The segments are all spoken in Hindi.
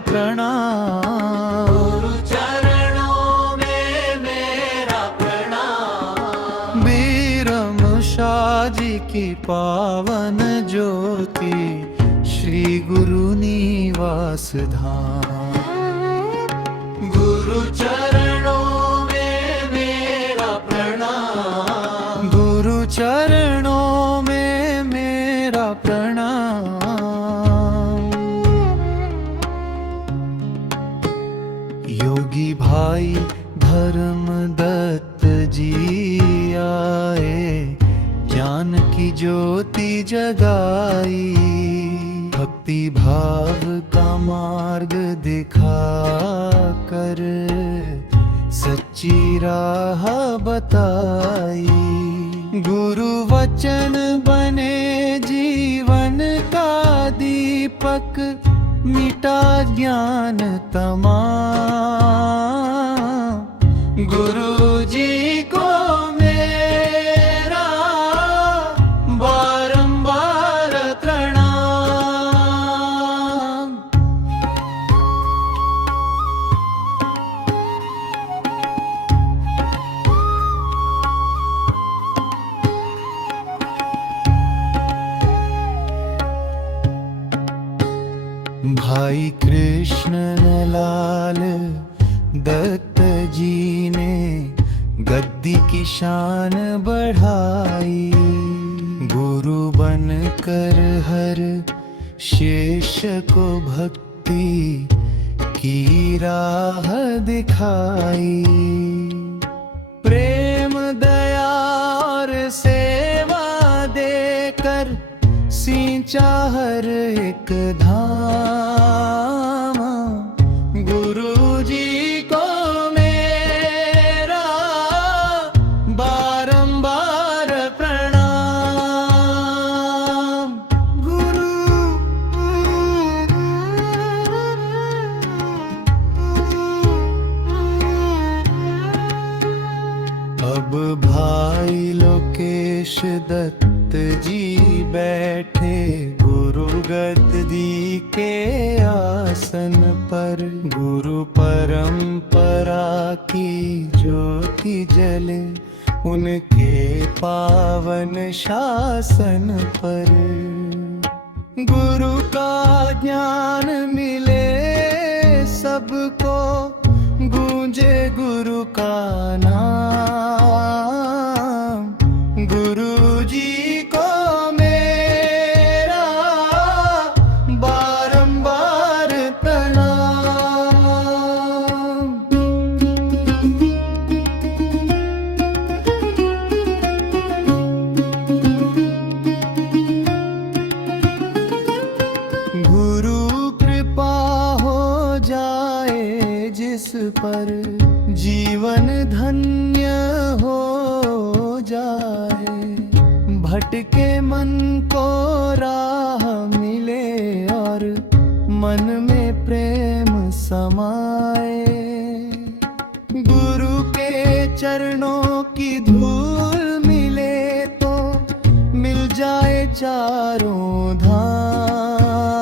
प्रणाम। गुरु चरणों में मेरा प्रणाम। बीरम शाह जी की पावन ज्योति श्री गुरु निवास धाम। गुरु चरणों में मेरा प्रणाम। गुरु चरणों में मेरा प्रणाम। योगी भाई धर्मदत्त जी आए, ज्ञान की ज्योति जगाई, भक्ति भाव का मार्ग दिखा कर सच्ची राह बताई। गुरु वचन बने जीवन का दीपक, मिटा ज्ञान तमाम। गुरु जी को मेरा बारंबार प्रणाम। भाई कृष्ण लाल दत्त जी ने गद्दी की शान बढ़ाई, गुरु बनकर हर शेष को भक्ति की राह दिखाई। प्रेम दया और सेवा देकर सींचा हर एक धाम। गुरु जी को मेरा बारंबार प्रणाम। अब भाई लोकेश दत्त जी बैठे गुरु गद्दी के आसन पर। गुरु परंपरा की ज्योति जले उनके पावन शासन पर। गुरु का ज्ञान मिले सबको, गूंजे गुरु का नाम। गुरु जी को मेरा बारंबार प्रणाम। गुरु कृपा हो जाए जिस पर, जीवन धन्य हो जाए। भटके मन को राह मिले और मन में प्रेम समाए। गुरु के चरणों की धूल मिले तो मिल जाए चारों धाम।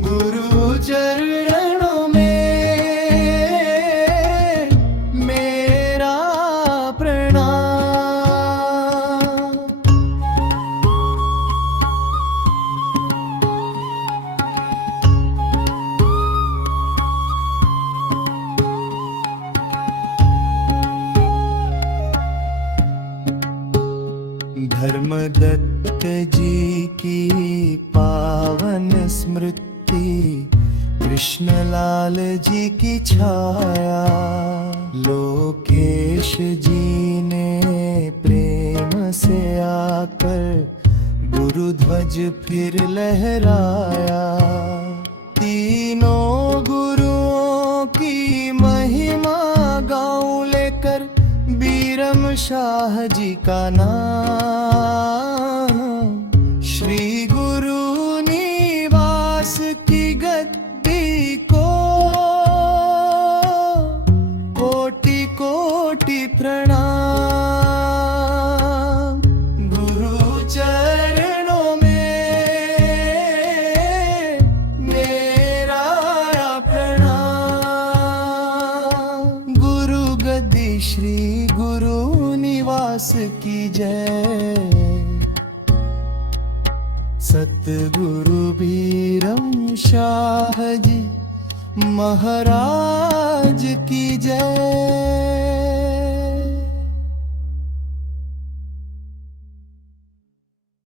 गुरु चरणों में मेरा प्रणाम। धर्मदत्त जी की पावन स्मृति, कृष्णलाल जी की छाया। लोकेश जी ने प्रेम से आकर गुरु ध्वज फिर लहराया। तीनों गुरुओं की महिमा गाऊं लेकर, बीरम शाह जी का नाम। श्री गुरु निवास की गद्दी को कोटि कोटि प्रणाम। गुरु चरणों में मेरा श्री गुरु निवास की जय। सतगुरु बीरम शाह जी महाराज की जय।